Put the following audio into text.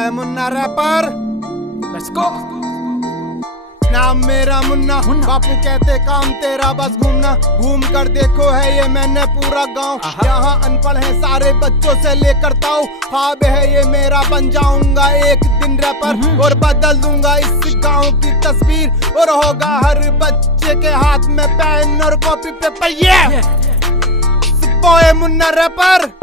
है Munna wrapper. Let's go. नाम मेरा मुन्ना, बापू कहते काम तेरा बस घूमना। घूम कर देखो है ये मैंने पूरा गांव, यहाँ अनपढ़ है सारे बच्चों से लेकर ताऊ। ख्वाब है ये मेरा बन जाऊंगा एक दिन रैपर, और बदल दूंगा इस गांव की तस्वीर, और होगा हर बच्चे के हाथ में पेन और कॉपी पेपर। ये मुन्ना रैपर।